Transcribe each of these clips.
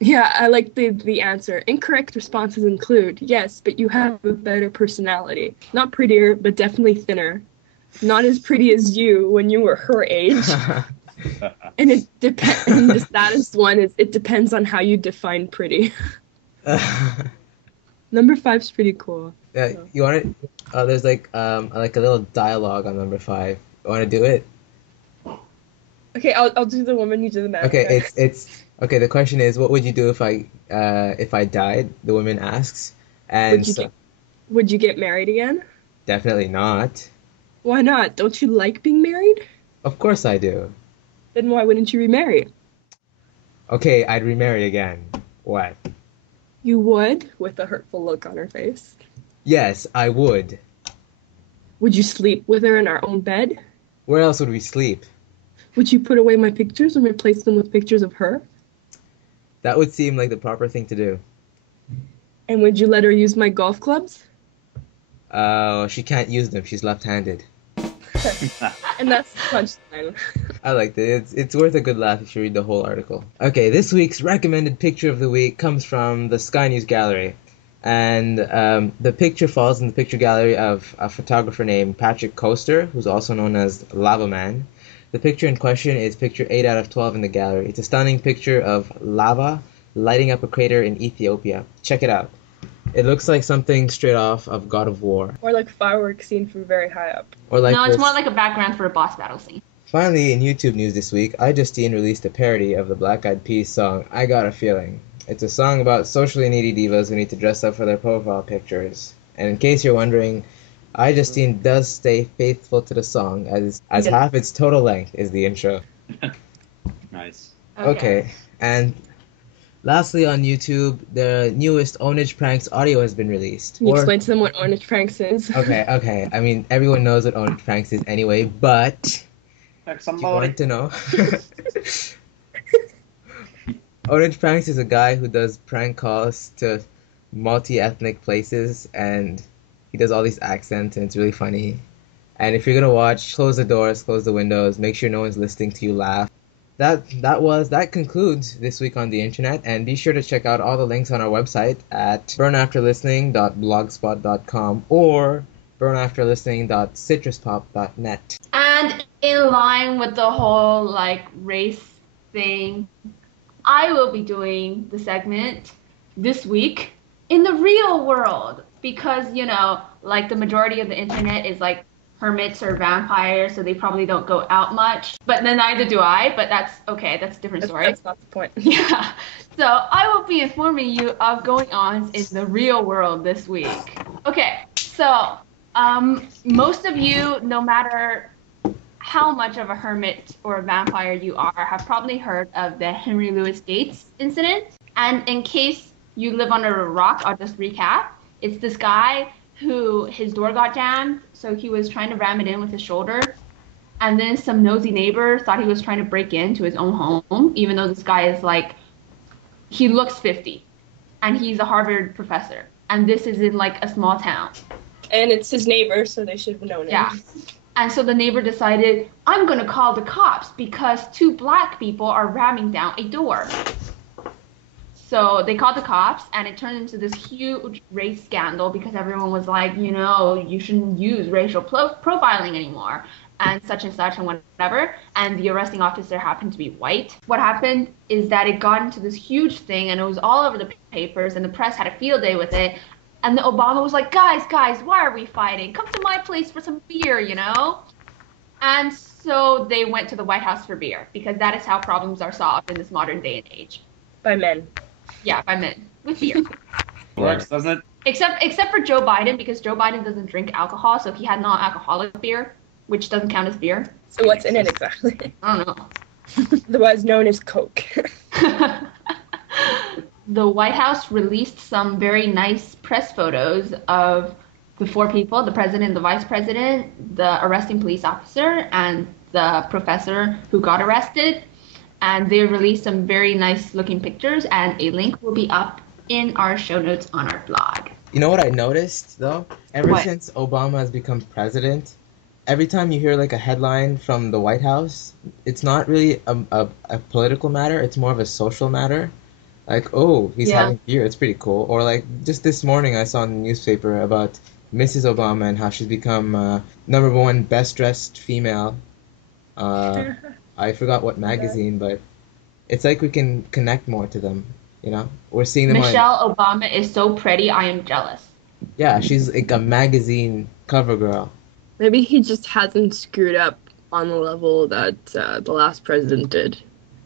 Yeah, I like the answer. Incorrect responses include, yes, but you have a better personality. Not prettier, but definitely thinner. Not as pretty as you when you were her age. And and the saddest one is it depends on how you define pretty. Number five's pretty cool. Yeah, So. you want to? There's like a little dialogue on number five. You want to do it? Okay, I'll do the woman, you do the man. Okay, Okay. it's okay. The question is, what would you do if I died? The woman asks, and Would you so get would you get married again? definitely not. Why not? Don't you like being married? Of course I do. Then why wouldn't you remarry? Okay, I'd remarry again. What? You would, with a hurtful look on her face. Yes, I would. Would you sleep with her in our own bed? Where else would we sleep? Would you put away my pictures and replace them with pictures of her? That would seem like the proper thing to do. And would you let her use my golf clubs? She can't use them. She's left-handed. And that's the punchline. I liked it. It's worth a good laugh if you read the whole article. Okay, this week's recommended picture of the week comes from the Sky News Gallery. And the picture falls in the picture gallery of a photographer named Patrick Coaster, who's also known as Lava Man. The picture in question is picture 8 out of 12 in the gallery. It's a stunning picture of lava lighting up a crater in Ethiopia. Check it out. It looks like something straight off of God of War. Or like fireworks seen from very high up. Or like No, it's more this. like a background for a boss battle scene. Finally, in YouTube news this week, iJustine released a parody of the Black Eyed Peas song I Got a Feeling. It's a song about socially needy divas who need to dress up for their profile pictures. And in case you're wondering, iJustine does stay faithful to the song as Yeah. half its total length is the intro. Nice. Okay, and lastly on YouTube, the newest Onage Pranks audio has been released. Can you Or explain to them what Orange Pranks is? okay. I mean, everyone knows what Onage Pranks is anyway, but Like do you somebody. want to know? Orange Pranks is a guy who does prank calls to multi-ethnic places, and he does all these accents, and it's really funny. And if you're gonna watch, close the doors, close the windows, make sure no one's listening to you laugh. That concludes this week on the internet, and be sure to check out all the links on our website at burnafterlistening.blogspot.com or burnafterlistening.citruspop.net. And in line with the whole like race thing, I will be doing the segment this week in the real world because, like the majority of the internet is like hermits or vampires, so they probably don't go out much. But then neither do I, but that's okay, that's a different story. That's not the point. Yeah. So I will be informing you of going on in the real world this week. Okay, so most of you, no matter how much of a hermit or a vampire you are, have probably heard of the Henry Louis Gates incident. And in case you live under a rock, I'll just recap. It's this guy who his door got jammed, so he was trying to ram it in with his shoulder. And then some nosy neighbor thought he was trying to break into his own home, even though this guy is like, he looks 50, and he's a Harvard professor. And this is in like a small town. And it's his neighbor, so they should have known it. Yeah. And so the neighbor decided, I'm going to call the cops because two black people are ramming down a door. So they called the cops, and it turned into this huge race scandal because everyone was like, you shouldn't use racial profiling anymore, and such and whatever. And the arresting officer happened to be white. What happened is that it got into this huge thing, and it was all over the papers, and the press had a field day with it. And the Obama was like, guys, why are we fighting? Come to my place for some beer, And so they went to the White House for beer because that is how problems are solved in this modern day and age. By men. Yeah, by men with beer. Works, doesn't it? Except for Joe Biden, because Joe Biden doesn't drink alcohol, so he had non-alcoholic beer, which doesn't count as beer. So what's in it exactly? I don't know. Otherwise known as Coke. The White House released some very nice press photos of the four people, the president, the vice president, the arresting police officer, and the professor who got arrested. And they released some very nice looking pictures, and a link will be up in our show notes on our blog. You know what I noticed though? Ever What? since Obama has become president, every time you hear like a headline from the White House, it's not really a political matter, it's more of a social matter. Like, oh, he's Yeah. having beer. It's pretty cool. Or like just this morning, I saw in the newspaper about Mrs. Obama and how she's become number one best dressed female. Uh, I forgot what magazine, but it's like we can connect more to them. You know, we're seeing them on. Michelle Obama is so pretty, I am jealous. Yeah, she's like a magazine cover girl. Maybe he just hasn't screwed up on the level that the last president did.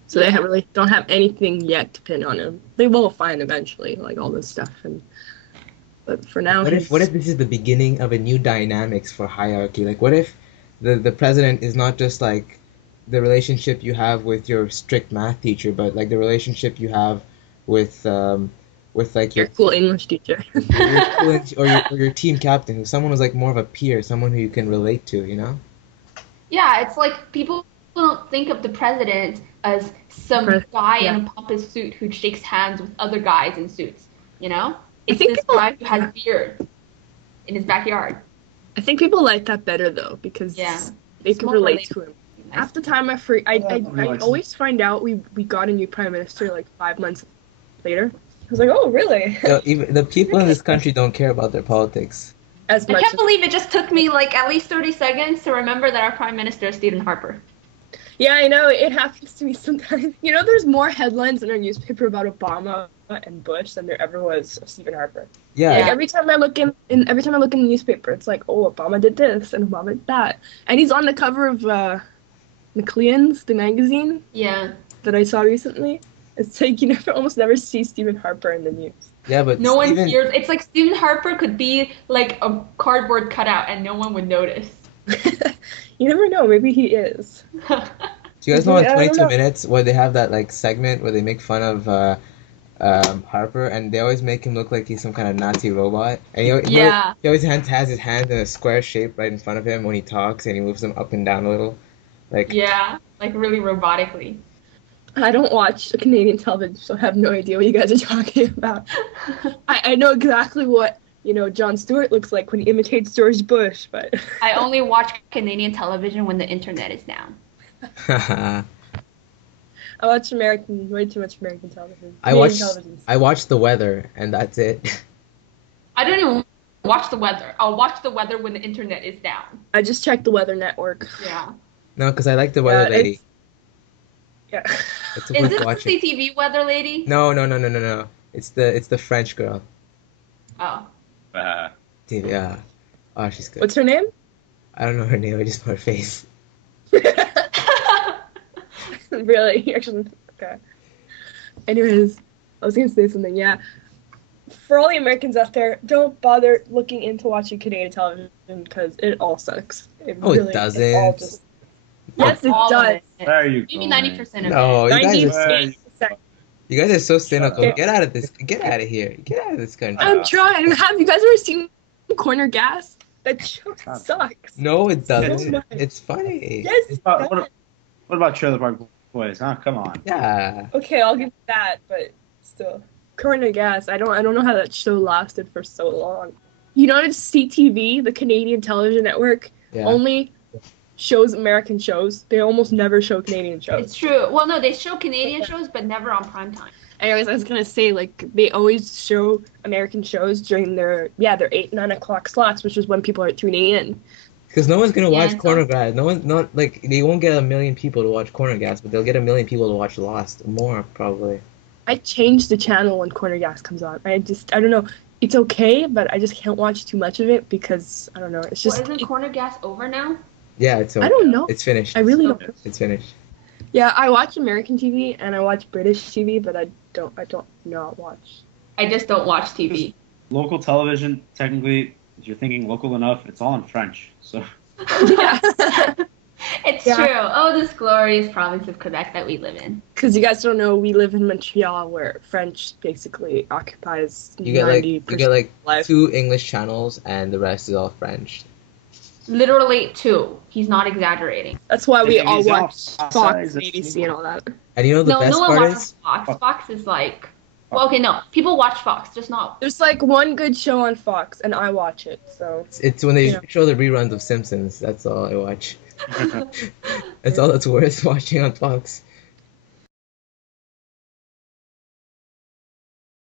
So they really don't have anything yet to pin on him. They will find eventually, like all this stuff. But for now, What if this is the beginning of a new dynamics for hierarchy? Like, what if the president is not just like the relationship you have with your strict math teacher, but like the relationship you have with like your cool English teacher. or your team captain, who's someone who's like more of a peer, someone who you can relate to, you know? Yeah, it's like people don't think of the president as some guy in a pompous suit who shakes hands with other guys in suits, you know? It's think this people- guy who has beard in his backyard. I think people like that better though because Yeah. they It's can more relate relatable. to him. Nice. Half the time I always find out we got a new prime minister like 5 months later. I was like, oh really? Even the people in this country don't care about their politics. As I much can't as, believe it just took me like at least 30 seconds to remember that our prime minister is Stephen Harper. yeah, I know it happens to me sometimes. You know, there's more headlines in our newspaper about Obama and Bush than there ever was of Stephen Harper. Yeah, Like every time I look in the newspaper, it's like, oh, Obama did this and Obama did that, and he's on the cover of Maclean's, the magazine Yeah. that I saw recently. It's like you almost never see Stephen Harper in the news. yeah, but No one Stephen, hears. It's like Stephen Harper could be like a cardboard cutout and no one would notice. You never know. Maybe he is. do you guys know on I don't 22 know. Minutes where they have that like segment where they make fun of Harper, and they always make him look like he's some kind of Nazi robot, and Yeah. he always has his hand in a square shape right in front of him when he talks, and he moves them up and down a little, like Yeah, like really robotically. I don't watch Canadian television, so I have no idea what you guys are talking about. I know exactly what Jon Stewart looks like when he imitates George Bush, but I only watch Canadian television when the internet is down. I watch way too much American television. I Canadian watch television. I watch the weather, and that's it. I don't even watch the weather. I'll watch the weather when the internet is down. I just check the Weather Network. Yeah. No, because I like the weather Yeah, lady. Yeah. It's Is worth this watching. the CTV weather lady? No. It's the French girl. Oh. Yeah. Oh, she's good. What's her name? I don't know her name. I just know her face. Really? Actually, okay. Anyways, I was gonna say something. Yeah. For all the Americans out there, don't bother looking into watching Canadian television because it all sucks. It Oh, it really, doesn't. It all just... Yes, it All of does. it. Where are you Maybe going? 90% of No, it. you guys are 98%. You guys are so cynical. up. Get out of this. Get out of here. Get out of this country. I'm trying. Have you guys ever seen Corner Gas? That show sucks. No, it doesn't. much. It's funny. Yes. it What, does. what about Trailer Park Boys? Huh? Come on. Yeah. Okay, I'll give you that, but still, Corner Gas. I don't know how that show lasted for so long. You know, it's CTV, the Canadian Television Network, Yeah. only shows American shows. They almost never show Canadian shows. It's true. Well, no, they show Canadian shows, but never on primetime. Anyways, I was gonna say, like, they always show American shows during their 8-9 o'clock slots, which is when people are tuning in. Because no one's gonna Yeah, watch it's Corner Gas. No one, not like they won't get 1 million people to watch Corner Gas, but they'll get 1 million people to watch Lost. More probably. I change the channel when Corner Gas comes on. I don't know. It's okay, but I just can't watch too much of it because I don't know. It's just Isn't Corner Gas over now? Yeah, it's over. I don't know. It's finished. I really don't. It's finished. Yeah, I watch American TV and I watch British TV, but I don't not watch. I just don't watch TV. Local television, technically, if you're thinking local enough, it's all in French. So Yeah, It's Yeah. true. Oh, this glorious province of Quebec that we live in. because you guys don't know, we live in Montreal, where French basically occupies You get like 90% life. 2 English channels, and the rest is all French. Literally 2. He's not exaggerating. That's why we all It's all watch size, Fox, it's ABC, and all that. And you know the No, best no one part watches is Fox. Fox is like, well, okay, no, people watch Fox, just not. There's like one good show on Fox, and I watch it. So it's when they Yeah. show the reruns of Simpsons. That's all I watch. That's all that's worth watching on Fox.